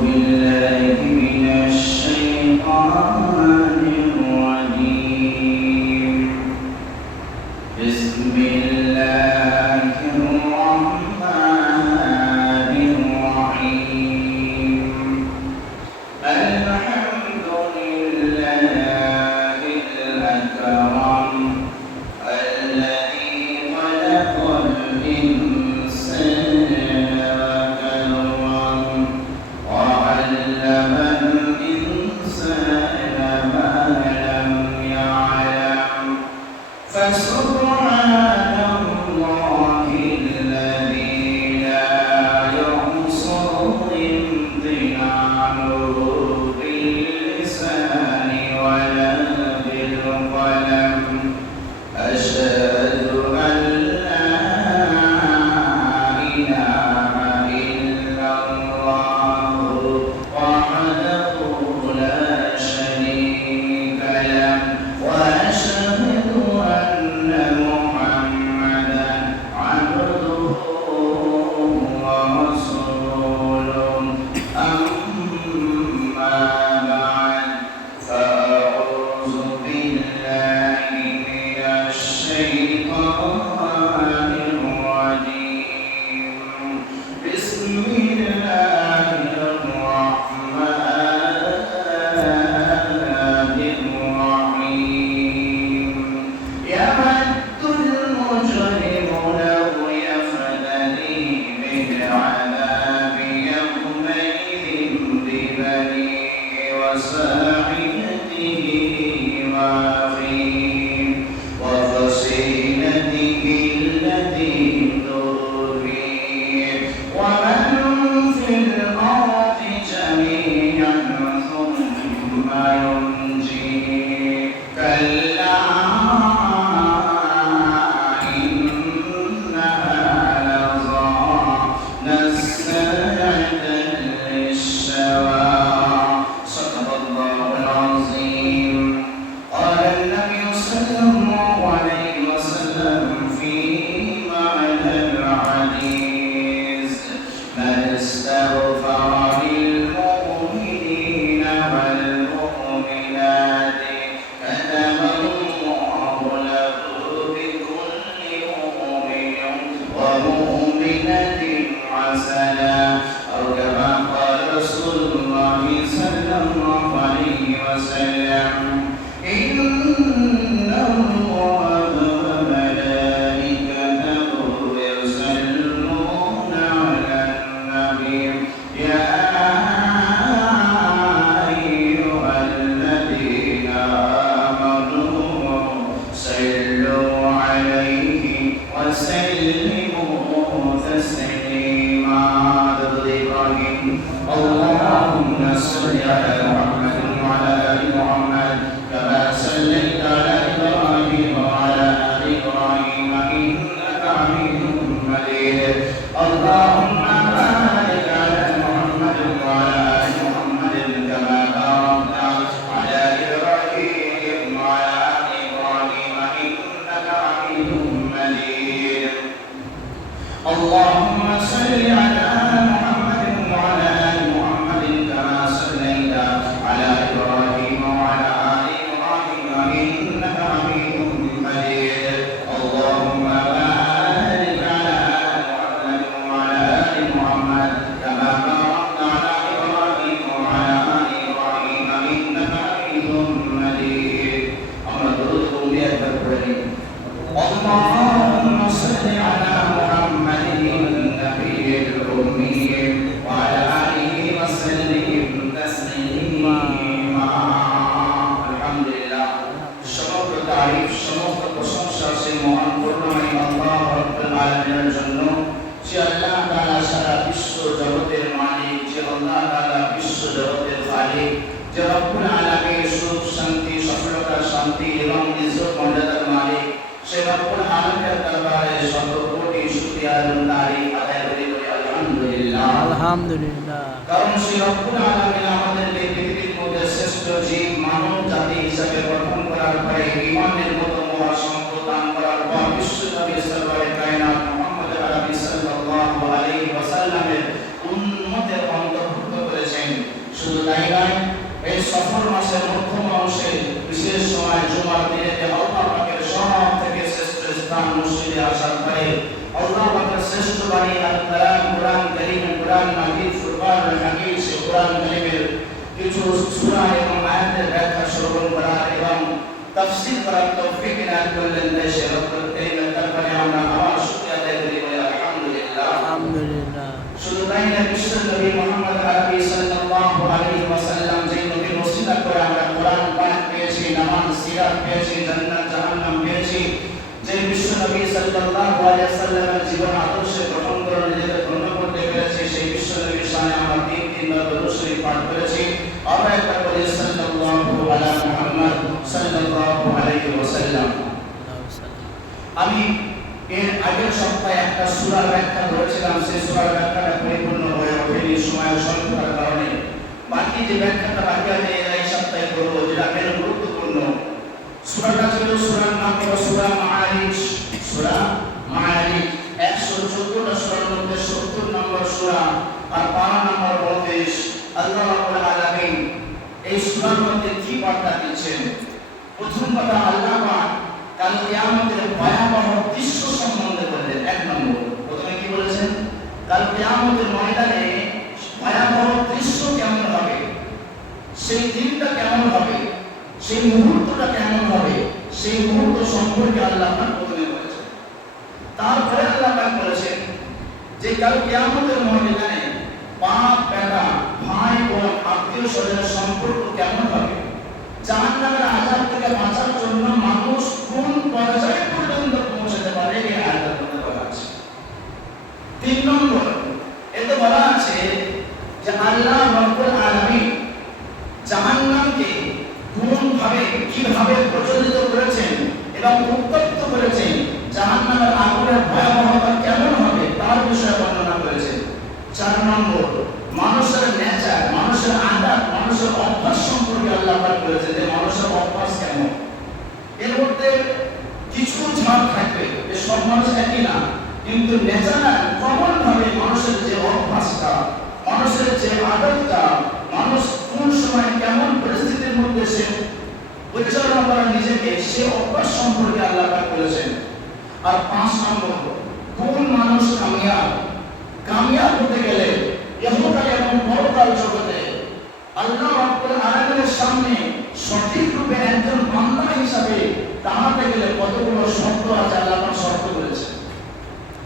بالله من الشيطان الرجيم. بسم الله الرحمن الرحيم. الحمد لله الأكرم الذي خلق الإنسان وكرم وعلم الإنسان ما لم يعلم فسبحان الله الذي لا يحصى امتنانه باللسان ولا بالقلم. أشهد أن لا إله إلا الله وحده لا شريك له وأشهد أن محمدا عبده ورسوله. أما بعد فأعوذ بالله من الشيطان الرجيم. بسم الله الرحمن الرحيم. يود المجرم لو يفتدي من عذاب يومئذ ببنيه وصاحبته وأخيه وفصيلته التي تؤويه ومن في الأرض جميعا ثم ينجيه. كلا إنها لظى نزاعة للشوى. صدق الله العظيم. قال النبي صلى الله عليه وسلم في معنى الحديث: من استغفر للمؤمنين والمؤمنات كتب الله له بكل مؤمن ومؤمنة حسنة، أو كما قال رسول الله صلى الله عليه وسلم: إن الله وملائكته يصلون على النبي يا أيها الذين آمنوا صلوا عليه وسلموا تسليما. إبراهيم اللهم صل على محمد وعلى آل محمد كما صليت على إبراهيم وعلى آل إبراهيم إنك حميد مجيد. اللهم بارك على محمد وعلى آل محمد كما باركت على إبراهيم وعلى آل إبراهيم إنك حميد مجيد. اللهم صل على محمد وعلى آل محمد كما صليت على إبراهيم وعلى آل إبراهيم إنك حميد مجيد. اللهم بارك على محمد وعلى آل محمد كما باركت على إبراهيم وعلى آل إبراهيم إنك حميد مجيد. أما درود الكريم اللهم صل على محمد النبي الأمي وعلى آله وسلم تسليما. الحمد لله. সমস্ত তারিফ সমস্ত প্রশংসা সেই মহান করুণাময় আল্লাহ রাব্বুল আলামিনের জন্য, যে আল্লাহ তাআলা সারা বিশ্ব জগতের মালিক, যে আল্লাহ তাআলা বিশ্ব জগতের খালিক, যে রব্বুল আলামিন সুখ শান্তি সফলতা শান্তি এবং ইজ্জত মর্যাদার মালিক, সে রব্বুল আলামিনের দরবারে শত কোটি শুকরিয়া এবং তারিফ আদায় করি আলহামদুলিল্লাহ। আলহামদুলিল্লাহ। কারণ সে রব্বুল আলামিন আমাদেরকে পৃথিবীর মধ্যে শ্রেষ্ঠ জীব মানব জাতি হিসাবে গঠন করার পরে ঈমানের মতো মহা সম্পদ দান করার পর বিশ্বনবী সরওয়ারে কায়নাত মুহাম্মদ আরবি সাল্লাল্লাহু আলাইহি ওয়াসাল্লামের উম্মতের অন্তর্ভুক্ত করেছেন। শ্রেষ্ঠ বাণী আল কালাম কোরআন কারীম কোরআন মাজিদ ফুরকান হাকিম সে কোরআন কারীমের কিছু সূরা এবং আয়াতের ব্যাখ্যা শ্রবণ করার এবং তাফসীর করার তৌফিক ইনায়াত করলেন দেশে রব্বুল কারীমের দরবারে আমরা আমার শুকরিয়া আদায় করি বলি আলহামদুলিল্লাহ। আলহামদুলিল্লাহ। শুধু তাই না, বিশ্ব নবী মুহাম্মদ আরবি সাল্লাল্লাহু আলাইহি ওয়াসাল্লাম যে নবীর ওসিলা করে আমরা কোরআন পাঠ পেয়েছি, নামাজ সিরাত পেয়েছি, জান্নাত জাহান্নাম পেয়েছি, যে বিশ্ব নবী সাল্লাল্লাহু আলাইহি ওয়াসাল্লামের জীবন আদর্শে গ্রহণ করে নিজেদের ধন্য করতে পেরেছি, সেই বিশ্ব নবীর শানে আমরা তিনবার দরুদ শরীফ পাঠ করেছি। আমরা একবার বলি সাল্লাল্লাহু আলা মুহাম্মদ সাল্লাল্লাহু আলাইহি ওয়াসাল্লাম। আমি এর আগের সপ্তাহে একটা সূরার ব্যাখ্যা করেছিলাম, সেই সূরার ব্যাখ্যাটা পরিপূর্ণ হয়ে ওঠেনি সময়ের স্বল্পতার কারণে। বাকি যে ব্যাখ্যাটা বাকি আছে এই সপ্তাহে করব, যেটা বেশ গুরুত্বপূর্ণ। সূরাটা ছিল, সূরার নাম হলো সূরা মাআরিজ। সূরা মাআরিজ 114টা সূরার মধ্যে 70 নম্বর সূরা আর পারা নম্বর 32। আল্লাহ রাব্বুল আলামিন এই সূরার মধ্যে কি বার্তা দিচ্ছেন? প্রথম কথা, আল্লাহ পাক কাল কিয়ামতের ভয়াবহ দৃশ্য সম্বন্ধে বললেন। এক নম্বর, প্রথমে কি বলেছেন? কাল কিয়ামতের ময়দানে ভয়াবহ দৃশ্য কেমন হবে, সেই দিনটা কেমন হবে, সেই মুহূর্তটা কেমন হবে, সেই মুহূর্ত সম্পর্কে আল্লাহ পাক প্রথমে বলেছেন। তারপরে আল্লাহ পাক বলেছেন যে কাল কিয়ামতের ময়দানে বাপ বেটা ভাই বোন আত্মীয় স্বজনের সম্পর্ক কেমন হবে, জাহান্নামের আযাব থেকে বাঁচার জন্য মানুষ কোন পর্যায়ে পর্যন্ত পৌঁছাতে পারে এই আয়াতের মধ্যে বলা আছে। 3 নম্বর, এতে বলা আছে যে আল্লাহ রাব্বুল আলামিন জাহান্নামকে কিভাবে প্রজ্বলিত করেছেন এবং উত্তপ্ত করেছেন, জাহান্নামের আগুনের ভয়াবহতা কেমন হবে তার বিষয়ে বর্ণনা করেছেন। 4 নম্বর, মানুষের নেচার, মানুষের আদত, মানুষের অভ্যাস সম্পর্কে আল্লাহ পাক বলেছেন যে মানুষের অভ্যাস কেমন। এর মধ্যে কিছু ছাড় থাকবে, যে সব মানুষ একই না, কিন্তু ন্যাচারাল কমন ভাবে মানুষের যে অভ্যাসটা, মানুষের যে আদতটা, মানুষ কোন সময় কেমন পরিস্থিতির মধ্যে সে পরিচালনা করা নিজেকে, সে অভ্যাস সম্পর্কে আল্লাহ পাক বলেছেন। আর 5 নম্বর, কোন মানুষ কামিয়াব হতে গেলে ইহকাল এবং পরকাল জগতে আল্লাহ রাব্বুল আলামিনের সামনে সঠিক রূপে একজন বান্দা হিসাবে দাঁড়াতে গেলে কতগুলো শর্ত আছে, আল্লাহ পাক শর্ত বলেছেন।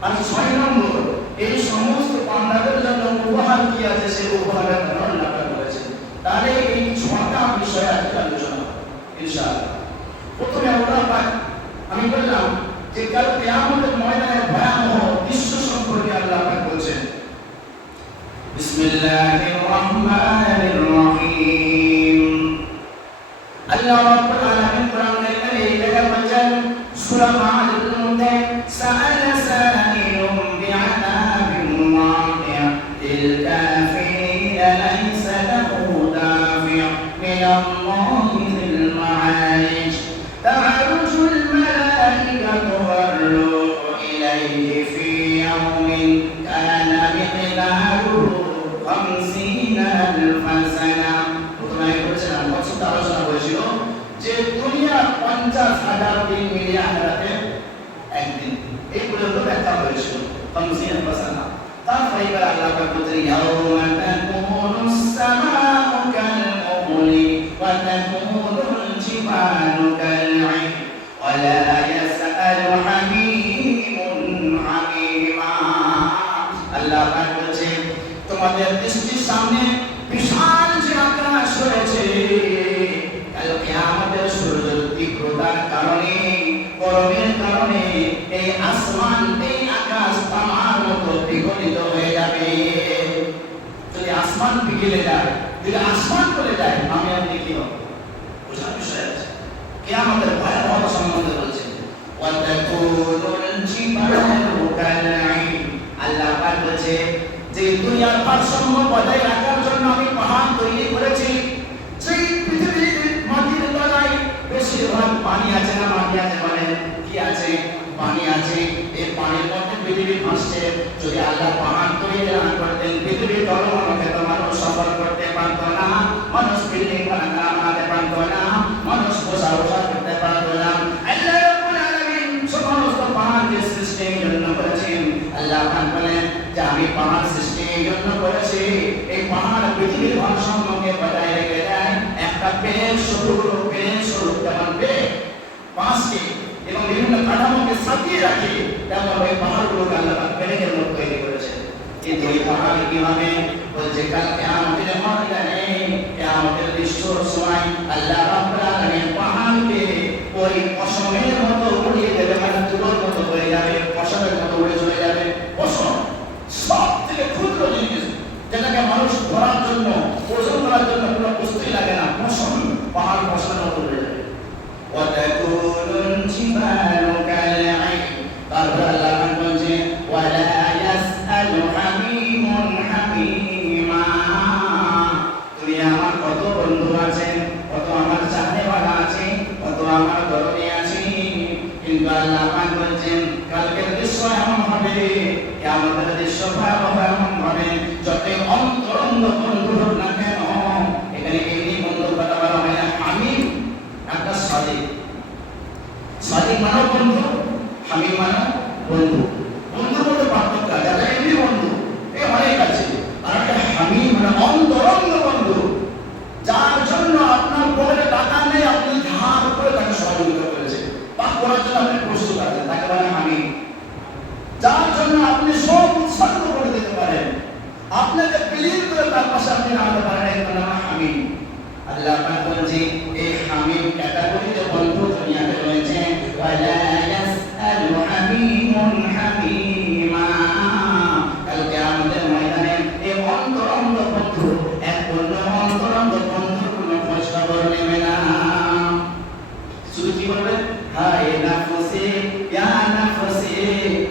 আর 6 নম্বর, এই সমস্ত বান্দাদের জন্য উপহার কি আছে, সেই উপহারের কথা আল্লাহ পাক বলেছেন। তাহলে এই 6টা বিষয় আজকে আলোচনা হবে ইনশাআল্লাহ। প্রথমে আল্লাহ পাক, আমি বললাম যে কাল কিয়ামতের ময়দানে ভয়াবহ দৃশ্য সম্পর্কে আল্লাহ পাক বলছেন। বিসমিল্লাহির রহমানির রহিম। আল্লাহ রাব্বুল আলামিন কোরআনের এই জায়গা বলেন সূরা মাআরিজের মধ্যে, সাআলা সাইলুম বিআযাবিন ওয়াকি'আ লিল কাফিরিনা লাইসা লাহু দাফি' মিনাল্লাহি যিল মাআরিজ তা'রুজুল মালাইকাতু ওয়ার-রূহু ইলাইহি ফি ইয়াউমিন কানা মিকদারুহু 50 আলফা সানা। প্রথমে বলেছিলাম, কতটা আলোচনা হয়েছিল যে দুনিয়া 50,000 দিন মিলিয়ে আখিরাতে একদিন, এই পর্যন্ত ব্যাখ্যা হয়েছিল 50 আলফা সানা। তারপরে এবার আল্লাহ পাক বলছেন, ইয়াউমা তাকুনুস সামাউ কাল-মুহলি ওয়া তাকুনুল জিবালু কাল-'ihn ওয়া লা ইয়াসআলু হামীমুন হামীমা। আল্লাহ পাক বলছেন, তোমাদের দৃষ্টির সামনে বিশাল যে আকাশ রয়েছে, কাল কিয়ামতের সূর্যের তীব্রতার কারণে, গরমের কারণে এই আসমান, এই আকাশ তামার মতো বিগলিত হয়ে যাবে। যদি আসমান পিঘলে যায়, যদি আসমান পড়ে যায়, আমি আপনি কি হবে? বোঝার বিষয় আছে। কিয়ামতের ভয়াবহতা সম্বন্ধে বলছে, ওয়া তাকুনুল জিবালু কাল-'ihn। আল্লাহ পাক বলছে যে দুনিয়ার ভারসাম্য বজায় রাখার জন্য আমি পাহাড় তৈরি করেছি। সেই পৃথিবীর মাটির তলায় বেশিরভাগ পানি আছে না মাটি আছে? মানে কি আছে? পানি আছে। এই পানির মধ্যে পৃথিবী ভাসছে। যদি আল্লাহ পাহাড় তৈরি না করতেন, পৃথিবীর জলমানবে তো মানুষ সফর করতে পারত না, মানুষ বিল্ডিং বানাতে পারত না, মানুষ বসা করতে পারত না। আল্লাহ রাব্বুল আলামিন সমস্ত পাহাড়কে সৃষ্টির জন্য করেছেন। আল্লাহ আল্লাহ পাক বলেন যে আমি পাহাড় সৃষ্টি এই জন্য করেছি, এই পাহাড় পৃথিবীর ভারসাম্যকে বজায় রেখে দেয়। একটা পেন স্বরূপ যেমন পেন বাঁশকে এবং বিভিন্ন কাঠামোকে সাজিয়ে রাখে, তেমন ওই পাহাড়গুলোকে আল্লাহ পাক পেনের মতো তৈরি করেছে। কিন্তু এই পাহাড় কি হবে? বলছে কাল কিয়ামতের ময়দানে, কিয়ামতের দৃশ্যর সময় আল্লাহ রাব্বুল আলামিন পাহাড়কে ওই পশমের মতো উড়িয়ে দেবে, মানে তুলোর মতো হয়ে যাবে, পশমের মতো উড়ে চলে যাবে। পশম সব থেকে ক্ষুদ্র জিনিস, যেটাকে মানুষ ধরার জন্য, ওজন করার জন্য কোনো বস্তুই লাগে না, পশম, পাহাড় পশমের মতো উড়ে যাবে। ওয়াতাকুনুল জিবালু কালআইন, তারপর আল্লাহ পাক বলছে ওয়ালা ইয়াসআলু হামিমুন হামিমা। তুমি আমার কত বন্ধু আছেন, কত আমার চাহনেওয়ালা আছে, কত আমার দরদি আছে, কিন্তু আল্লাহ পাক বলছেন কালকের দৃশ্য এমন হবে, কিয়ামতের দৃশ্য ভয়াবহ এমন হবে, যতই অন্তরঙ্গ বন্ধু হোক না কেন, এখানে এমনি বন্ধু কথা বলা হয় না। হামিম একটা সাদিক, সাদিক মানে বন্ধু, হামিম মানে বন্ধু। বন্ধুর মধ্যে পার্থক্য আছে, যারা এমনি বন্ধু এ অনেক আছে, আর একটা হামিম মানে অন্তরঙ্গ বন্ধু, যার জন্য আপনার পকেটে টাকা নেই, আপনি ধার করে তাকে সহযোগিতা করেছেন, পাপ করার জন্য আপনি প্রস্তুত আছেন, তাকে বলে হামিম। যার জন্য আপনি সব উৎসর্গ করে দিতে পারেন, আপনাকে বিলীন করে তার পাশে আপনি নামাতে পারেন, এর নাম হামিম। আল্লাহ পাক বলেন এই হামিম ক্যাটাগরিতে বন্ধু দুনিয়াতে রয়েছে। ওয়ালা ইয়াসআলু হামিমুন হামিমা, কাল কিয়ামতের ময়দানে এই অন্তরঙ্গ বন্ধু এক অন্য অন্তরঙ্গ বন্ধুর কোনো খোঁজ খবর নেবে না। শুধু কি বলবে? হায় নাফসি ইয়া নাফসি,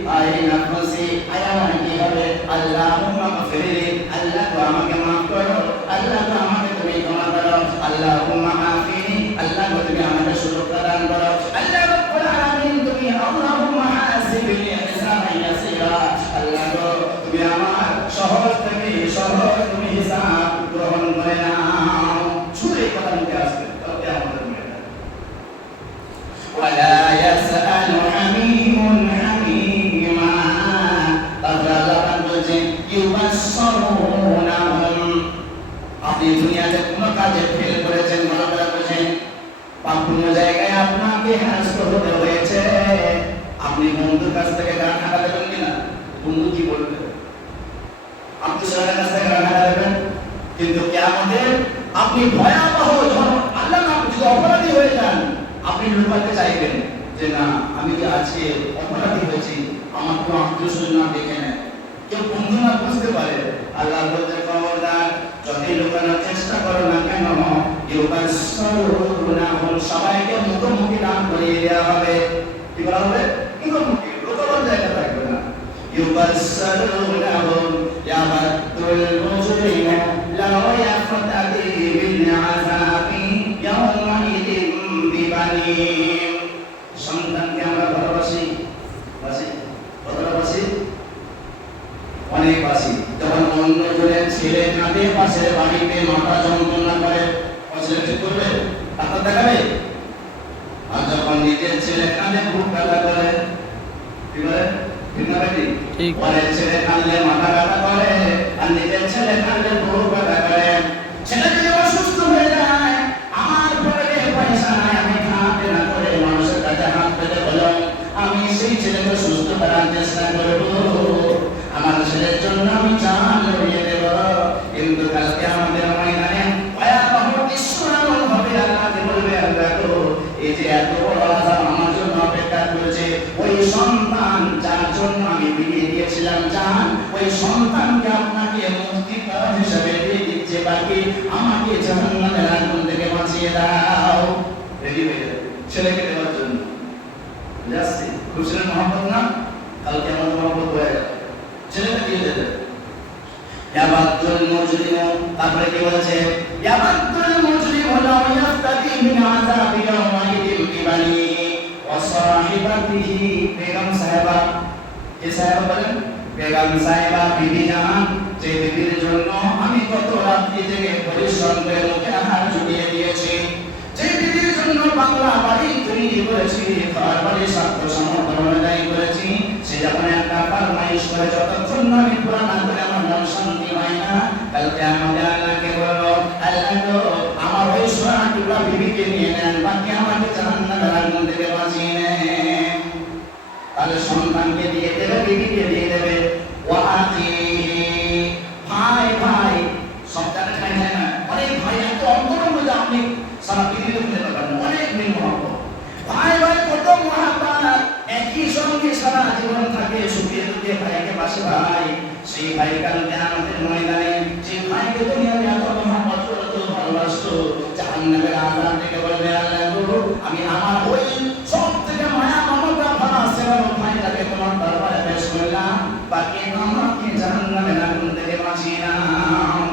হায় নাফসি, আয় আমার কি হবে? আল্লাহুম্মা গফিরলি, আল্লাহ তো আমাকে মাফ করো, আল্লাহ তো আমাকে তুমি ক্ষমা করো, আল্লাহুম্মা আফিনি, আল্লাহ তুমি আমাকে সুরক্ষা দান করো, আল্লাহ রাব্বুল আলামিন তুমি আল্লাহুম্মা হাসিবনি হিসাবান ইয়াসিরা, আল্লাহ তুমি আমার সহজ থেকে সহজ তুমি হিসাব গ্রহণ করে নাও। শুধু এই কথা মুখে আসবে, তবে আমাদের মেয়েটা ওয়ালা ইয়াসআলু হামিমুন হামিমা। তারপর আল্লাহ পাক বলেন ইউবাসসিরুনাহুম, আপনি দুনিয়াতে কোন কাজে ফেল করেছেন, মনে করে বলেছেন বা কোন জায়গায় আপনাকে হ্যারাস করতে হয়েছে, আপনি বন্ধুর কাছ থেকে গান হাঁটা দেবেন কিনা? বন্ধু কি বলবে? আপনি সবার কাছ থেকে গান হাঁটা দেবেন, কিন্তু কিয়ামতে আপনি ভয়াবহ আল্লাহ না যদি অপরাধী হয়ে যান, আপনি লুকাতে চাইবেন যে না আমি যে আজকে অপরাধী হয়েছি, আমার কেউ আত্মীয় স্বজন না দেখে নেয়, কেউ বন্ধু না বুঝতে পারে। আল্লাহ বলতে খবরদার, যতই লুকানোর চেষ্টা করো না কেন, ইউবাসসিরুনাহুম, সবাইকে মুখোমুখি দান করিয়ে দেওয়া হবে। কি বলা হবে? মুখোমুখি, লুকানোর জায়গা থাকবে না। ইউবাসসিরুনাহুম ইয়াবাদুল মুজরিমু লাউ ইয়াফতাদি মিন আযাবি ইয়াওমাইদিন বিবানিহি। সন্তানকে আমরা ভালোবাসি, ভালোবাসি অনেক বাসি। যখন অন্য জনের ছেলে কাঁদে পাশের বাড়িতে মাথা যন্ত্রণা করে, ছেলে ঠিক করবে? ডাক্তার দেখাবে? আর যখন নিজের ছেলে কাঁদে বুক ব্যথা করে, কি করে? পরের ছেলে কাঁদলে মাথা ব্যথা করে, আর নিজের ছেলে কাঁদলে বুক ব্যথা করে। ছেলে যদি অসুস্থ হয়ে যায়, আমার পকেটে পয়সা নাই, আমি হাতে না করে মানুষের কাছে হাত পেতে বলো আমি সেই ছেলেকে সুস্থ করার চেষ্টা করবো, আমার ছেলের জন্য আমি জান লড়িয়ে দেব। কিন্তু কালকে আমাদের ময়দানে ভয়াবহ দৃশ্য এমন হবে, আল্লাহকে বলবে আল্লাহ গো, এই যে এত বড় আযাব আমার জন্য অপেক্ষা করেছে, ওই সন্তান যার জন্য আমি বিলিয়ে দিয়েছিলাম জান, ওই সন্তানকে আপনাকে মুক্তি পথ হিসেবে দিয়ে দিচ্ছে, বাকি আমাকে জাহান্নামের আগুন থেকে বাঁচিয়ে দাও। রেডি হয়ে যাবে ছেলেকে দেওয়ার জন্য। যাচ্ছি খুশির মহব্বত না, কালকে আমার মহব্বত হয়ে যাবে, ছেলেকে দিয়ে দেবে। ইয়াবাদুল মুজরিমু, তারপরে কি বলেছে? ইয়াবাদুল মুজরিমু লাউ ইয়াফতাদি মিন আযাবি ইয়াওমাইদিন বিবানিহি ওয়া সাহিবাতিহি। বেগম সাহেবা, কে সাহেবা বলেন? বেগম সাহেবা, বিবি জান, যে বিবির জন্য আমি কত রাত্রি জেগে পরিশ্রম করে মুখে আহার জুগিয়ে দিয়েছি, যে বিবির জন্য বাংলা বাড়ি তৈরি করেছি, তার বাড়ি স্বার্থ সমর্থন অনুযায়ী করেছি, সে যখন একটা ফরমাইশ করে যতক্ষণ না আমি পুরা না করে আমার মন শান্তি হয় না, কালকে আমাদের আল্লাহকে বলবো, আল্লাহ গো আমার ওই সোনা টুকরা বিবিকে নিয়ে নেন, বাকি আমাকে জাহান্নামের আগুন থেকে বাঁচিয়ে নেন। তাহলে সন্তানকে দিয়ে দেবে, বিবিকে দিয়ে দেবে। ওয়াতি ভাই ভাই সব জায়গায় খাই যায় না, অনেক ভাই এত অন্তরঙ্গ যে আপনি সারা পৃথিবীতে খুঁজে পাবেন, অনেক মিল মহব্বত। ভাই ভাই কত মহাব্বত, একই সঙ্গে সারা জীবন থাকে, সুখে দুঃখে ভাইকে পাশে ভাই। সেই ভাই কালকে আমাদের ময়দানে যে ভাইকে দুনিয়াতে এত মহব্বত করতো, ভালোবাসতো, জাহান্নামের আগুন থেকে বলবে আল্লাহ গো আমি আমার ওই সব থেকে মায়া মমতা ভরা সেবার ভাইটাকে তোমার দরবারে পেশ করলাম, বাকি আমাকে জাহান্নামের আগুন থেকে বাঁচিয়ে নাও।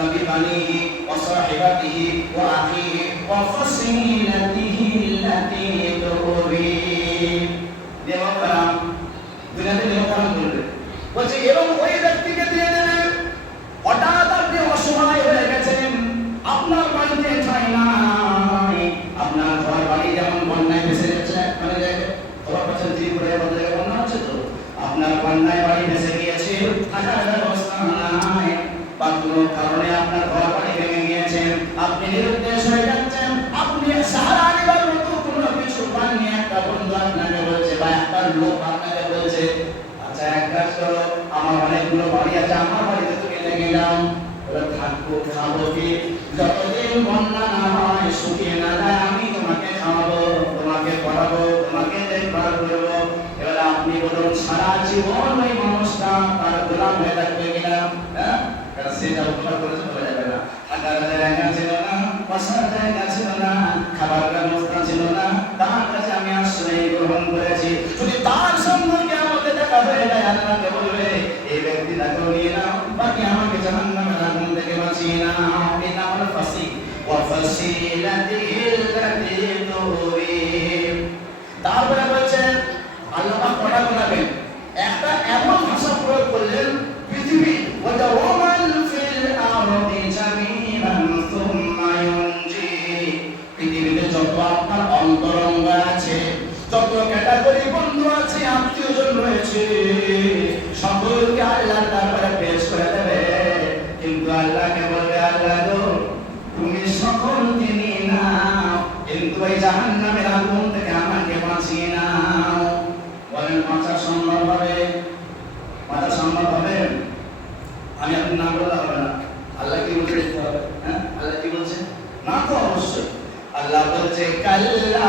রবি বানিহি ওয়া সাহিবাতিহি ওয়া আখিহি ওয়া ফাসিলাতিহি আল্লাতী তুবি। দেওয়া কালাম দুনিয়াতে দেওয়া কালাম বলবে, বলছে এবং ওই ব্যক্তিকে দিয়ে দেবে হঠাৎ আপনি অসহায় হয়ে গেছেন, আপনার বাড়িতে ঠাই নাই, আপনার ঘর বাড়ি যেমন বন্যায় ভেসে যাচ্ছে, মানে খবর পাচ্ছেন ত্রিপুরায় বদলে বন্যা হচ্ছে, তো আপনার বন্যায় বাড়ি ভেসে গিয়েছে, থাকার ব্যবস্থা নাই, বা কোনো কারণে আপনার ঘর বাড়ি ভেঙে গিয়েছে, আপনি নিরুদ্দেশ হয়ে যাচ্ছেন, আপনি সাহারা নিবার মতো কোনো কিছু পাননি। একটা বন্ধু আপনাকে বলছে বা একটা লোক আপনাকে বলছে, আচ্ছা এক কাজ করো, আমার অনেকগুলো বাড়ি আছে, আমার বাড়িতে তুমি লেগে যাও, থাকবো খাবো কি, যতদিন বন্যা না হয় শুকিয়ে না যায় আমি তোমাকে খাওয়াবো, তোমাকে পড়াবো, তোমাকে দেখভাল করবো। এবার আপনি বলুন সারা জীবন ওই মানুষটা তার গোলাম হয়ে থাকবে কিনা? হ্যাঁ, সেটা উপকার করে চলে যাবে না। থাকার জায়গা ছিল না, বসার জায়গা ছিল না, খাবার ব্যবস্থা ছিল না, তার কাছে আমি আশ্রয় গ্রহণ করেছি। যদি তার সম্পর্কে আমাকে দেখা হয়ে যায়, আল্লাহকে বলবে এই ব্যক্তিটাকে নিয়ে নাও, বাকি আমাকে জাহান্নামের আগুন থেকে বাঁচিয়ে নাও। এই নাম হলো ফাসি ওয়া ফাসিলাতিহি আল্লাতী তুবি। তারপরে বলছেন আল্লাহ পাক কটা বলবেন, একটা এমন ভাষা প্রয়োগ করলেন, পৃথিবী ওয়া ওয়ামান ফিল আরদি জামিআন সুম্মা ইউনজি। পৃথিবীতে যত আপনার অন্তরঙ্গ আছে, যত ক্যাটাগরি বন্ধু আছে, আত্মীয়জন রয়েছে, সকলকে আল্লাহর দরবারে পেশ করে দেবে, কিন্তু আল্লাহকে বলবে আল্লাহ গো তুমি সকলকে নিয়ে নাও, কিন্তু এই জাহান্নামের আগুন থেকে আমাকে বাঁচিয়ে নাও। বলেন বাঁচা সম্ভব হবে? বাঁচা সম্ভব হবে? আমি আপনি না বললে হবে না। আল্লাহ কি বলছে দেখতে হবে, হ্যাঁ আল্লাহ কি বলছে? না তো অবশ্যই আল্লাহ বলছে কাল্লা,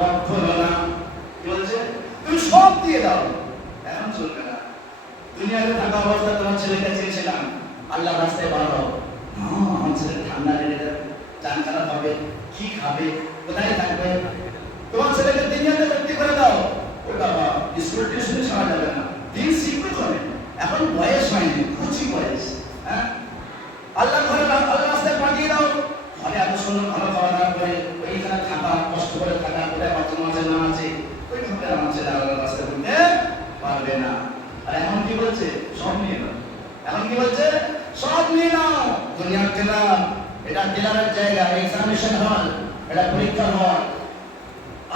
কখনো না। কি বলছে? তুমি সব দিয়ে দাও, এখন চলবে না। দুনিয়াতে থাকা অবস্থা তোমার ছেলেকে চেয়েছিলাম, আল্লাহ রাস্তায় বার হও, আমার ছেলে ঠান্ডা লেগে যাবে, চান খারাপ হবে, কি খাবে, কোথায় থাকবে, তোমার ছেলেকে দুনিয়াতে ভর্তি করে দাও। ও বাবা স্কুল টিউশনে ছাড়া যাবে না, দিন শিখবে করে, এখন বয়স হয়নি, কুচি বয়স। হ্যাঁ, আল্লাহ ঘরে আল্লাহ রাস্তায় পাঠিয়ে দাও, ঘরে এত সুন্দর ভালো খাওয়া দাওয়া করে ওইখানে থাকা, কষ্ট করে থাকা, করে বাচ্চা মাঝে না আছে, ওই ভাবে আমার ছেলে আল্লাহ রাস্তায় ঘুরতে পারবে না। আর এখন কি বলছে? সব নিয়ে নাও। এখন কি বলছে? সব নিয়ে নাও। দুনিয়ার টেলার, এটা টেলারের জায়গা, এক্সামিনেশন হল, এটা পরীক্ষার হল।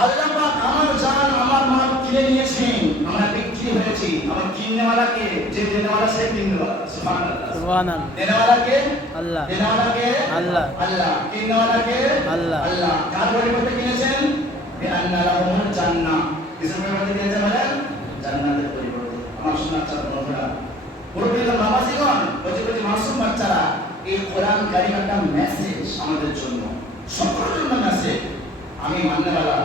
আল্লাহ পাক আমার জান আমার মাল কিনে নিয়েছেন, আমরা বিক্রি হয়েছি, আমার কিননেওয়ালা কে? যে দেনেওয়ালা সে কিননেওয়ালা। সুবহানাল্লাহ, সুবহানাল্লাহ। দেনেওয়ালা কে? আল্লাহ। দেনেওয়ালা কে? আল্লাহ। আল্লাহ। কিননেওয়ালা কে? আল্লাহ। আল্লাহ। কার পরিবর্তে কিনেছেন? বিআন্না লাহুমুল জান্নাহ। কিসের পরিবর্তে কিনেছেন বলেন? জান্নাতের পরিবর্তে। আমার সোনার চাঁদ বন্ধুরা, মুরব্বিরা, নামাজিগণ, কচি মাসুম বাচ্চারা, এই কোরআন কারীম একটা মেসেজ আমাদের জন্য, সকলের জন্য মেসেজ। আমি মাননেওয়ালা,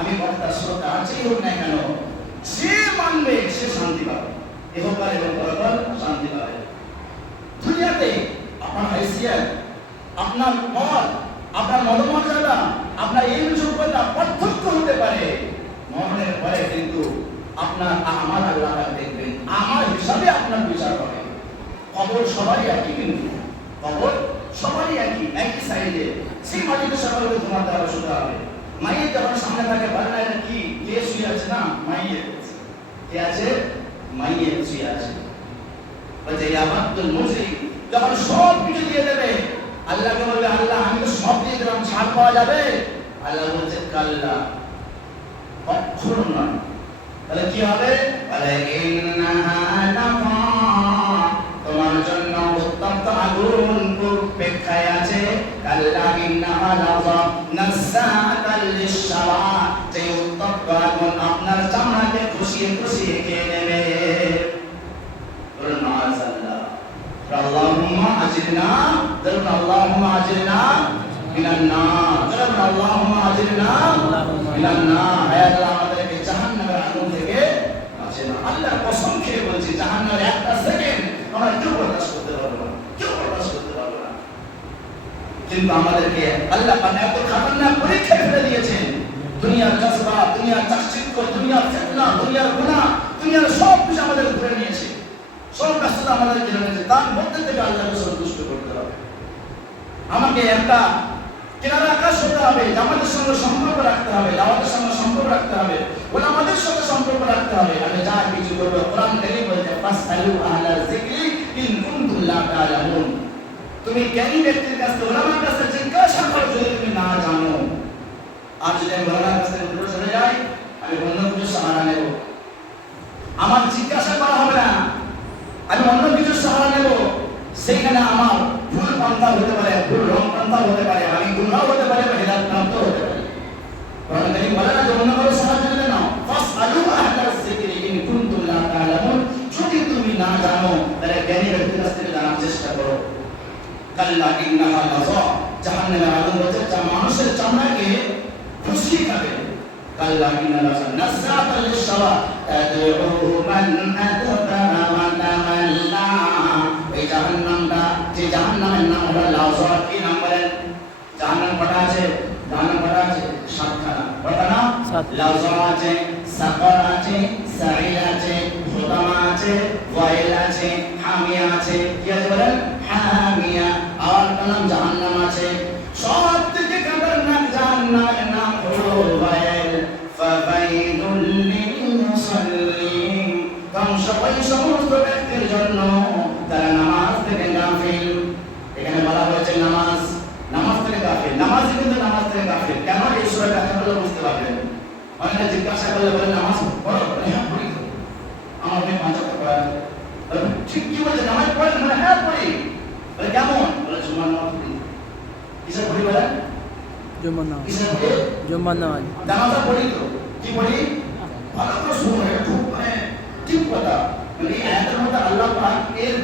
আমি বক্তা, শ্রোতা, যেই হোক না কেন, যে মানবে সে শান্তি পাবে, ইহকাল এবং পরকাল শান্তি পাবে। দুনিয়াতে আপনার হাইসিয়াত, আপনার পদ, আপনার মর্যাদা, আপনার এই যোগ্যতা পার্থক্য হতে পারে, মরণের পরে কিন্তু আপনার আমার আল্লাহ দেখবেন, আমার হিসাবে আপনার বিচার হবে। কবর সবারই একই, কিন্তু কবর সবারই একই, একই সাইজে। সেই মাটিতে সকালে তোমার দ্বারা শুতে হবে। মাইয়ের যখন সামনে থাকে বলে না এটা কি, কে শুয়ে আছে? না, মাইয়ের। কে আছে? মাইয়ের শুয়ে আছে। বলছে ইয়াবাদুল মুজরিম, যখন সব কিছু দিয়ে দেবে, আল্লাহকে বলবে আল্লাহ আমি তো সব দিয়ে দিলাম, ছাড় পাওয়া যাবে? আল্লাহ বলছে কাল্লা, কখনো না। তাহলে কি হবে? বলে ইন্নাহা লাযা, তোমার জন্য উত্তপ্ত আগুন অপেক্ষায় আছে। কাল্লা ইন্নাহা লাযা নাযাআতাল লিশ-শাওয়া, যে উত্তপ্ত আগুন আপনার চামড়াকে খুশিয়ে খুশিয়ে খেয়ে নেবে। বলুন মাআযাল্লাহ। আল্লাহুম্মা আজিরনা, বলুন আল্লাহুম্মা আজিরনা মিনান নার, বলুন আল্লাহুম্মা আজিরনা মিনান নার। হে আল্লাহ, আমাদেরকে জাহান্নামের আগুন থেকে বাঁচান। আল্লাহর কসম খেয়ে বলছি, জাহান্নামের একটা সেকেন্ড আমরা কেউ বরদাস্ত করতে পারবো না, কেউ বরদাস্ত করতে পারবো না। কিন্তু আমাদেরকে আল্লাহ পাক এত খতরনাক পরীক্ষায় ফেলে দিয়েছেন। দুনিয়ার জজবা, দুনিয়ার চাকচিক্য, দুনিয়ার ফিতনা, দুনিয়ার গুনাহ, দুনিয়ার সব কিছু আমাদের ঘুরে নিয়েছে, সব ব্যস্ততা আমাদের ঘিরে নিয়েছে। তার মধ্যে থেকে আল্লাহকে সন্তুষ্ট করতে হবে। আমাকে একটা কিনারা আকাশ হতে হবে, জামাতের সঙ্গে সম্পর্ক রাখতে হবে, দাওয়াতের সঙ্গে সম্পর্ক রাখতে হবে, ওলামাদের সঙ্গে সম্পর্ক রাখতে হবে। আমি যা কিছু করবো, কোরআন কারীম বলছে ফাসআলু আহলাল যিকরি ইন কুনতুম লা তা'লামুন। তুমি জ্ঞানী ব্যক্তির কাছে, ওলামার কাছে জিজ্ঞাসা করো যদি তুমি না জানো। আর যদি আমি ওলামার কাছে দূরে চলে যাই, আমি অন্য কিছু সাহারা নেব, আমার জিজ্ঞাসা করা হবে না, আমি অন্য কিছু সাহারা নেব। সেইখানে আমার ভুল পন্থা হতে পারে, ভুল রং পন্থা হতে পারে, আমি গুমরাহ হতে পারে বা হিদায়াতপ্রাপ্ত হতে পারে। কোরআন কারীম বলে না যে অন্য কারো সাহায্য নিতে নাও, ফাসআলু আহলাল যিকরি ইন কুনতুম লা তা'লামুন। যদি তুমি না জানো তাহলে জ্ঞানী ব্যক্তির কাছ থেকে জানার চেষ্টা করো। কাল্লা ইন্নাহা লাযা, জাহান্নামের আগুন বলছে যা মানুষের চামড়াকে খুশি খাবে। কাল্লা ইন্নাহা লাযা নাযাআতাল লিশ-শাওয়া তাদউ মান আদবারা ওয়া তাওয়াল্লা। এই জাহান্নামটা, যে জাহান্নামের নাম হলো লাযা, কি নাম বলেন? জাহান্নাম কটা আছে? জাহান্নাম কটা আছে? সাতখানা। কটা নাম? লাযা আছে, সাকার আছে, সাঈর আছে, হুতামা আছে, ওয়াইল আছে, হামিয়া আছে। কি আছে বলেন? হামিয়া। আর নাম জাহান্নাম আছে। সব থেকে খতরনাক জাহান্নামের নাম হলো ওয়াইল। ফাওয়াইলুল লিল মুসাল্লিন, ধ্বংস ওই সমস্ত ব্যক্তির জন্য তারা নামাজ থেকে গাফিল। এখানে বলা হয়েছে নামাজ, নামাজ থেকে গাফিল। নামাজ কিন্তু নামাজ থেকে গাফিল। কেন এই সূরাটা আপনারা বুঝতে পারবেন। অনেকে জিজ্ঞাসা করলে বলে নামাজ পড়ো? হ্যাঁ পড়ি তো, আমার মেয়ে পাঁচ ওয়াক্ত পড়ে। ঠিক কি বলছে? নামাজ পড়েন? মানে হ্যাঁ পড়ি। বলে কেমন? বলে জুমার নামাজ পড়ি। কিসের পড়ি বলেন? জুমার নামাজ। কিসের পড়ি? জুমার নামাজ। জানাজা পড়ি তো। কি পড়ি? ভালো করে শুনুন, খুব মানে ঠিক কথা। মানে এই আয়াতের মধ্যে আল্লাহ পাক এর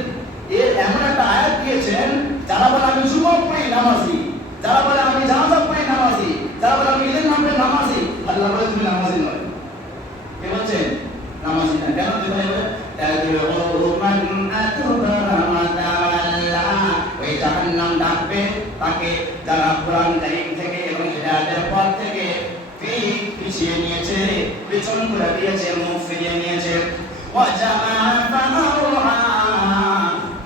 এমন একটা আয়াত দিয়েছেন, যারা বলে আমি জুমা পড়ি নামাজি, যারা বলে আমি জানাজা পড়ি নামাজি, যারা বলে আমি ঈদের নামে নামাজি, আল্লাহ বলে তুমি নামাজি নয়। কে বলছেন? নামাজি না। কেন দেখবেন? তাদউ মান আদবারা ওয়া তাওয়াল্লা, ওই জাহান্নাম ডাকবে তাকে যারা কোরআন কারীম থেকে এবং হিদায়াতের পথ থেকে পিছিয়ে নিয়েছে, পিছন করে দিয়েছে, মুখ ফিরিয়ে নিয়েছে। ওয়া জামা ফাআওয়া,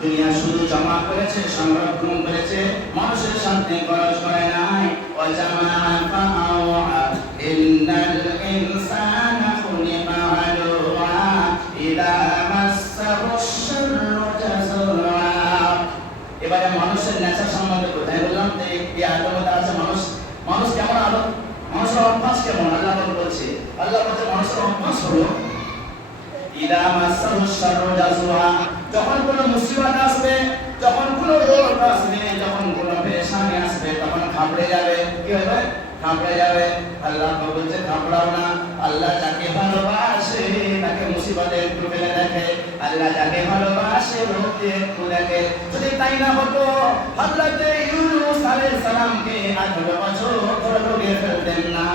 দুনিয়া শুধু জমা করেছে, সংরক্ষণ করেছে, মানুষের সাথে খরচ করে নাই। ওয়া জামা ফাআওয়া, ইন্নাল ইনসানা খুলিকা হালুআ ইযা মাসসাহুশ শাররু জাযুআ। এবারে মানুষের নেচার সম্বন্ধে কোথায় বললাম যে এই আয়াতের মধ্যে আছে মানুষ কেমন আলো, মানুষের অভ্যাস কেমন। আল্লাহ বলছে মানুষের অভ্যাস হলো ইযা মাসসাহুশ শাররু জাযুআ, যখন কোনো মুসিবত আসবে, যখন কোনো রোগ আসবে, যখন কোনো পেরেশানি আসবে, তখন ঘাবড়ে যাবে। কি হবে? ঘাবড়ে যাবে। আল্লাহ বলছে ঘাবড়াও না। আল্লাহ যাকে ভালোবাসে তাকে মুসিবতে একটু ফেলে দেখে, আল্লাহ যাকে ভালোবাসে রোগে একটু দেখে। যদি তাই না হতো হযরত ইউনূস আলাইহিস সালামকে 18 বছর ধরে রোগে ফেলতেন না।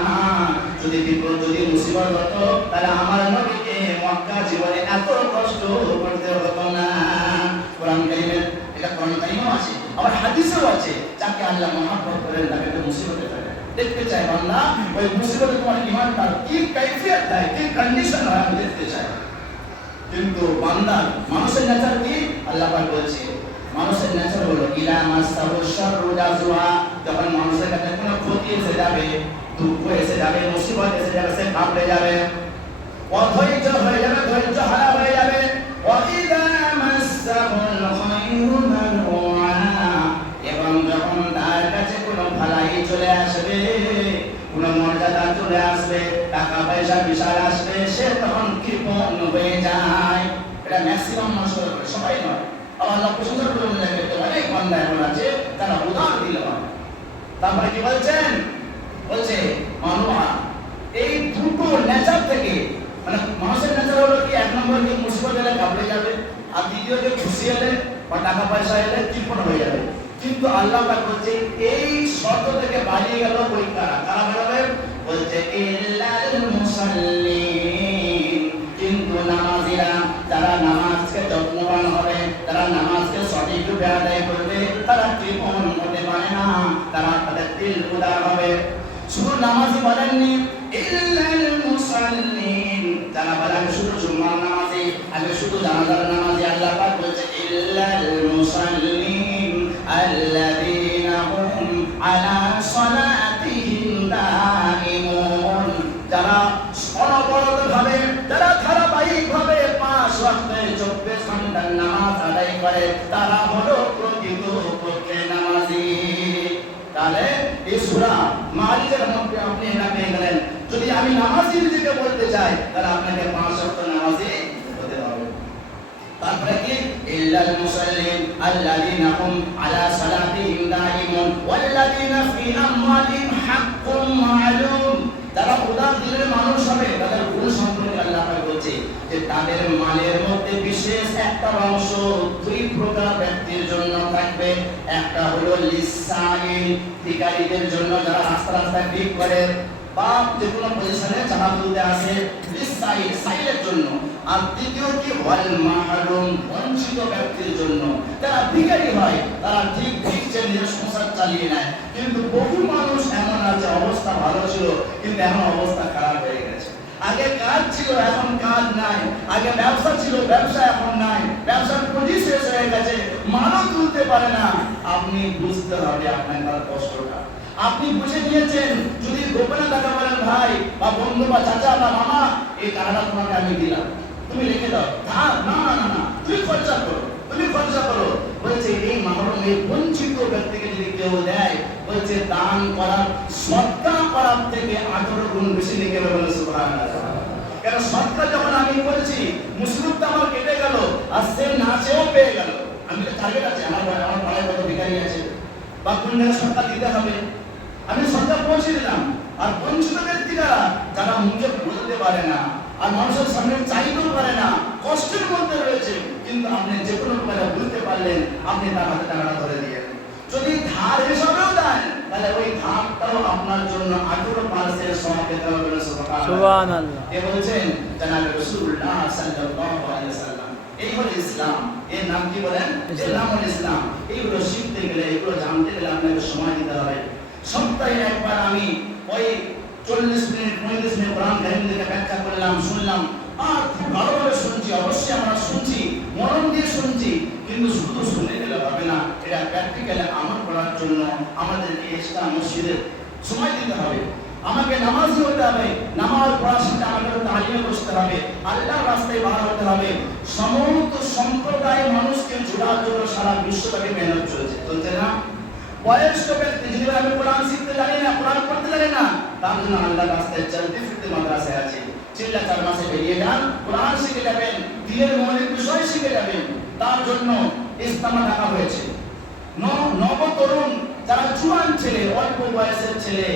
যদি বিপদ, যদি মুসিবত হতো, তাহলে আমার নবীকে মক্কা জীবনে এত কষ্ট করতে হতো না। কোরআন কারীমে এটা কোরআন কারীমেও আছে, আবার হাদিসেও আছে, যাকে আল্লাহ মহব্বত করেন তাকে তো মুসিবতে ফেলে। দেখতে চাই বান্দা ওই মুসিবতে তোমার ঈমানটার কি কাইফিয়ত হয়, কি কন্ডিশন হয়, আমি দেখতে চাই। কিন্তু বান্দা মানুষের নেচার কি? আল্লাহ পাক বলছে মানুষের নেচার হলো ইলা মাসসাহুশ শাররু জাযুআ, যখন মানুষের কাছে কোনো ক্ষতি এসে যাবে, দুঃখ এসে যাবে, মুসিবত এসে যাবে, সে ঘাবড়ে যাবে, অধৈর্য হয়ে যাবে, ধৈর্য হারা হয়ে যাবে। ওয়া ইযা মাসসাহুল খায়রু মানউআ, এবং যখন তার কাছে কোনো ভালাই চলে আসবে, কোনো মর্যাদা চলে আসবে, টাকা পয়সা বিশাল আসবে, সে তখন হয়ে যায়। এটা ম্যাক্সিমাম মানুষ করে, সবাই নয়। আল্লাহ পছন্দ করে অনেক বান্দা এমন আছে তারা উদার দিলে হয়। তারপরে কি বলছেন? বলছে মানুয়া এই দুটো নেচার থেকে, মানে মানুষের নেচার হলো কি, এক নম্বর কি মুসিবত এলে ঘাবড়ে যাবে, আর দ্বিতীয় যে খুশি এলে বা টাকা পয়সা এলে কৃপণ হয়ে যাবে। কিন্তু আল্লাহ পাক বলছে এই শর্ত থেকে বাড়িয়ে গেল ওই কারা বেরোবে? বলছে ইল্লাল মুসাল্লিন, কিন্তু নামাজিরা, যারা নামাজকে যত্নবান হবে, তারা নামাজকে সঠিক রূপে আদায় করবে, তারা কৃপণ হতে পারে না, তারা তাদের দিল উদার হবে। শুধু নামাজি বলেননি ইল্লাল মুসাল্লিন, যারা বলে আমি শুধু জুম্মার নামাজি, আমি শুধু জানাজার নামাজি, আল্লাহ পাক বলছে ইল্লাল মুসাল্লিন আল্লাযীনা হুম আলা সালাতিহিম দাইমুন, যারা অনবরতভাবে, যারা ধারাবাহিকভাবে 5 ওয়াক্তে 24 ঘন্টার নামাজ আদায় করে, তারা হলো প্রকৃতপক্ষে নামাজি। তাহলে এই সূরা মারিজের মধ্যে আপনি এটা পেয়ে গেলেন। যদি আমি নামাজি নিজেকে বলতে চাই, তাহলে আপনাকে 5 ওয়াক্ত নামাজি হতে হবে। তারপরে কি ইল্লাল মুসাল্লিন আল্লাযীনা হুম আলা সালাতিহিম দাইমুন ওয়াল্লাযীনা ফি আমওয়ালিহিম হাক্কুম মা'লুম, যারা উদার দিলের মানুষ হবে, তাদের গুণ সম্পর্কে আল্লাহ পাক বলছে যে তাদের মালের মধ্যে বিশেষ একটা অংশ 2 প্রকার ব্যক্তির জন্য থাকবে। একটা হলো লিসাইল, ভিখারীদের জন্য, যারা রাস্তায় ভিক করে বা যে কোনো পজিশনে যারা তুলতে আসে, লিসাইল, সাইলের জন্য। আর দ্বিতীয় কি ওয়াল মাহরুম, বঞ্চিত ব্যক্তির জন্য, যারা ভিখারি হয়, তারা ঠিক সে নিজের সংসার চালিয়ে নেয়। কিন্তু বহু মানুষ এমন আছে অবস্থা ভালো ছিল কিন্তু এখন অবস্থা খারাপ হয়ে গেছে। আগে কাজ ছিল এখন কাজ নাই, আগে ব্যবসা ছিল ব্যবসা এখন নাই, ব্যবসার পুঁজি শেষ হয়ে গেছে, মানও তুলতে পারে না। আপনি বুঝতে হবে আপনার কষ্টটা। আপনি বুঝে নিয়েছেন, যদি গোপনে টাকা বলেন ভাই বা বন্ধু বা চাচা বা মামা, এই টাকাটা তোমাকে আমি দিলাম, তুমি লিখে দাও, না না না না, তুমি খরচা করো, তুমি খরচা করো। বলছে এই মাহরুম, এই বঞ্চিত ব্যক্তিকে যদি কেউ দেয়, বলছে দান করার, সদকা করার থেকে 18 গুণ বেশি লিখে দেবে। বলে সুবহানাল্লাহ। কেন সদকা যখন আমি করেছি, মুসলিমটা আমার কেটে গেল, আর সে নাচেও পেয়ে গেল। আমি তো টার্গেট আছে, আমার পাড়ায় কত ভিখারি আছে বা কোন জায়গায় সদকা দিতে হবে, আমি সদকা পৌঁছে দিলাম। আর বঞ্চিত ব্যক্তিরা, যারা মুখে বলতে পারে না আর মানুষের সামনে চাইতেও পারে না, কষ্টের মধ্যে রয়েছে, কিন্তু আপনি যে কোনো প্রকারে বলতে পারলেন, আপনি তার হাতে টাকাটা ধরে দিয়ে, যদি ধার হিসাবেও দেন, তাহলে ওই ধারটাও আপনার জন্য 18% সওয়াবের দেওয়া হবে। সুবহানাল্লাহ। এ বলছেন জনাব রাসূলুল্লাহ সাল্লাল্লাহু আলাইহি ওয়াসাল্লাম। এই হলো ইসলাম। এর নাম কি বলেন? এর নাম হলো ইসলাম। এইগুলো শিখতে গেলে, এগুলো জানতে গেলে আপনাকে সময় দিতে হবে। সপ্তাহে একবার আমি ওই 40 মিনিট 35 মিনিট কোরআন কারীম থেকে ব্যাখ্যা করলাম, শুনলাম, আর খুব ভালোভাবে শুনছি। অবশ্যই আমরা শুনছি, মনন দিয়ে শুনছি, কিন্তু শুধু শুনে গেলে হবে না, এটা প্র্যাকটিক্যালি আমল করার জন্য আমাদেরকে এক্সট্রা মসজিদে সময় দিতে হবে। আমাকে নামাজি হতে হবে, নামাজ পড়ার সাথে আমাকে তালিমে বসতে হবে, আল্লাহর রাস্তায় বার হতে হবে। সমস্ত সম্প্রদায় মানুষকে জোড়ার জন্য সারা বিশ্বব্যাপী মেহনত চলছে না? বয়স্ক ব্যক্তি যদি আমি কোরআন শিখতে জানি না, কোরআন পড়তে জানি না, তার জন্য আল্লাহর রাস্তায় চলতে ফিরতে মাদ্রাসায় আছে, 4 মাসে বেরিয়ে যান, কোরআন শিখে যাবেন, দ্বীনের মৌলিক বিষয় শিখে যাবেন। তার জন্য ইজতেমা ডাকা হয়েছে। নবতরুণ যারা জুয়ান ছেলে, অল্প বয়সের ছেলে,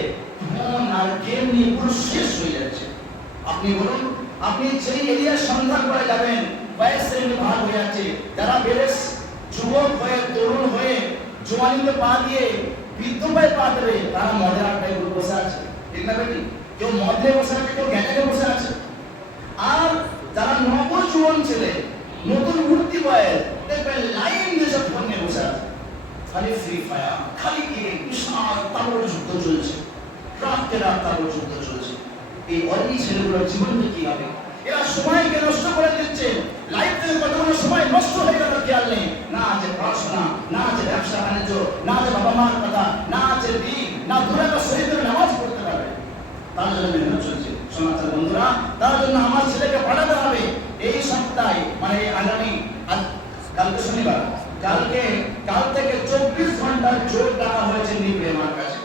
ফোন আর গেম নিয়ে পুরো শেষ হয়ে যাচ্ছে। আপনি বলুন, আপনি যেই এরিয়ার সন্ধান করে যাবেন, বয়সের ভাগ হয়ে যাচ্ছে। যারা বেরেস যুবক হয়ে, তরুণ হয়ে, জোয়ানিতে পা দিয়ে বৃদ্ধ পায়ে পা দেবে, তারা মদের আড্ডায় বসে আছে। ঠিক না বেটি? কেউ মদে বসে আছে, কেউ গ্যাটারে বসে আছে। আর যারা নবজুয়ান ছেলে, নতুন উঠতি বয়স, দেখবেন লাইন দিয়ে সব ফোন নিয়ে বসে আছে। খালি ফ্রি ফায়ার, খালি গেম, বিশাল তাবড় যুদ্ধ চলছে, রাতে রাত তাবড় যুদ্ধ চলছে। এই অল্পি ছেলেগুলোর জীবনটা কি হবে? এরা সময়কে নষ্ট করে দিচ্ছে। লাইফ থেকে কতগুলো সময় নষ্ট হয়ে গেল খেয়াল নেই। না আছে পড়াশোনা, না আছে ব্যবসা বাণিজ্য, না আছে বাবা মার কথা, না আছে দিন, না দূরে একটা শহীদের নামাজ পড়তে পারবে। তার জন্য মেহনত চলছে সমাজের বন্ধুরা। তার জন্য আমার ছেলেকে পড়াতে হবে। এই সপ্তাহে, মানে আগামী কালকে শনিবার, কাল থেকে 24 ঘন্টার জোর টাকা হয়েছে নিবে আমার কাছে।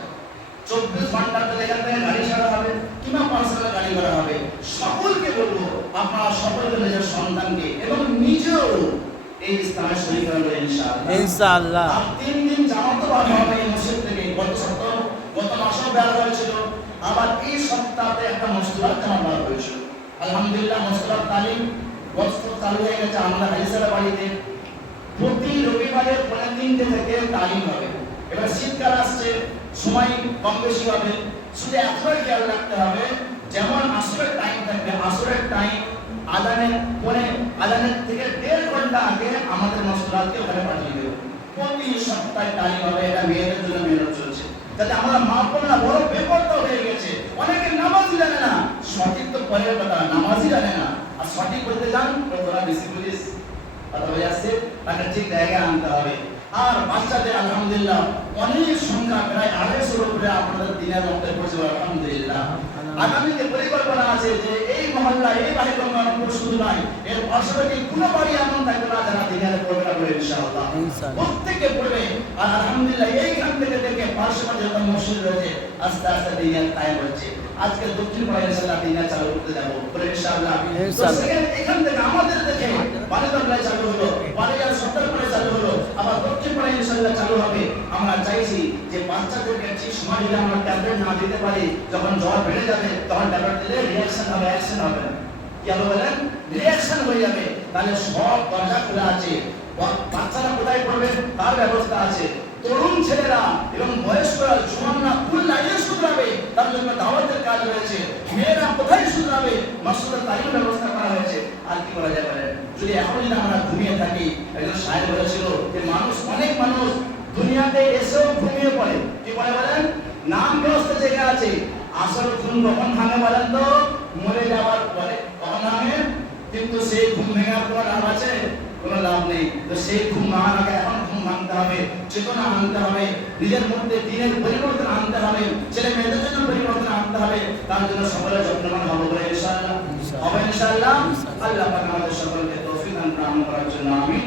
24 ঘন্টার এখান থেকে গাড়ি ছাড়া হবে, কিংবা পার্সোনাল গাড়ি করা হবে। সকলকে বলবো আপনারা সকলে নিজের সন্তানকে এবং নিজেও এই ইসলামে শরীক হবেন ইনশাআল্লাহ। ইনশাআল্লাহ। আর 3 দিন জামাত বার হবে এই মসজিদ থেকে। গত মাসেও বের হয়েছিল, আবার এই সপ্তাহে একটা মসজিদ জামাত বার হয়েছিল। আলহামদুলিল্লাহ মসজিদ তালিম বছর চালু হয়ে গেছে আমাদের হাইসারা বাড়িতে। প্রতি রবিবারে 3:30 থেকে তালিম হবে। এবার শীতকাল আসছে, সময় কম বেশি হবে, শুধু এতটাই খেয়াল রাখতে হবে যেমন আসরের টাইম থাকবে, আসরের টাইম আজানের থেকে 1.5 ঘন্টা আগে আমাদের মসজিদকে ওখানে পাঠিয়ে দেবো। প্রতি সপ্তাহে তালিম হবে, এটা মেয়েদের জন্য মেহনত চলছে, যাতে আমরা মা বোনরা বড় বেপরোয়া হয়ে গেছে। অনেকে নামাজই জানে না, সঠিক তো পরের কথা, নামাজই জানে না, আর সঠিক বলতে যান তোরা বেশি বুঝিস, কথা হয়ে আসছে, তাকে ঠিক জায়গায় আনতে হবে। আর বাচ্চাদের আলহামদুলিল্লাহ অনেক সংখ্যা, প্রায় 250 উপরে আপনাদের দিনের মধ্যে পড়ছে আলহামদুলিল্লাহ। আগামীতে পরিকল্পনা আছে যে এই মহল্লা এই বাড়ি কর্মকাণ্ড শুধু নয়, এর পাশাপাশি কোনো বাড়ি এমন থাকবে না যারা দিনের পড়বে বলে ইনশাআল্লাহ প্রত্যেকে পড়বে। আর আলহামদুলিল্লাহ এইখান থেকে দেখে পাশাপাশি যত মসজিদ রয়েছে আস্তে আস্তে দিনের কায়েম হচ্ছে। আজকে দক্ষিণ পাড়ায় ইনশাআল্লাহ দিনের চালু করতে যাবো বলে ইনশাআল্লাহ। এখান থেকে আমাদের দেখে বালিদরলায় চালু হলো, বালিয়ার সত্তরপাড়ায় চালু হলো, আবার দক্ষিণ পাড়ায় ইনশাআল্লাহ চালু হবে। আমরা চাইছি যে বাচ্চাদেরকে ঠিক সময় যদি আমরা ট্যাবলেট না দিতে পারি, যখন জ্বর বেড়ে যাবে তখন ট্যাবলেট দিলে রিঅ্যাকশন হবে, অ্যাকশন হবে না। কি হবে বলেন? রিঅ্যাকশন হয়ে যাবে। তাহলে সব দরজা খোলা আছে, বাচ্চারা কোথায় পড়বে তার ব্যবস্থা আছে। তরুণ ছেলেরা এবং বয়স্করা জওয়ানরা ফুল লাইনে শুধরাবে, তার জন্য দাওয়াতের কাজ রয়েছে। মেয়েরা কোথায় শুধরাবে, মসজিদের তালিমের ব্যবস্থা করা হয়েছে। আর কি করা যাবে? যদি এখন যদি আমরা ঘুমিয়ে থাকি, একজন সাহেব বলেছিল যে অনেক মানুষ দুনিয়াতে এসেও ঘুমিয়ে পড়ে। কি বলে বলেন? নাম ব্যবস্থা জায়গা আছে, আসল ঘুম কখন ভাঙে বলেন তো? মরে যাওয়ার পরে কখন ভাঙে, কিন্তু সেই ঘুম ভেঙার পর লাভ আছে? কোনো লাভ নেই। তো সেই ঘুম ভাঙার আগে এখন ঘুম ভাঙতে হবে, চেতনা আনতে হবে, নিজের মধ্যে দিনের পরিবর্তন আনতে হবে, ছেলে মেয়েদের জন্য পরিবর্তন আনতে হবে। তার জন্য সকলের যত্নবান হবো বলে ইনশাআল্লাহ হবে ইনশাআল্লাহ। আল্লাহ পাক আমাদের সকলকে তৌফিক দান করার জন্য আমিন।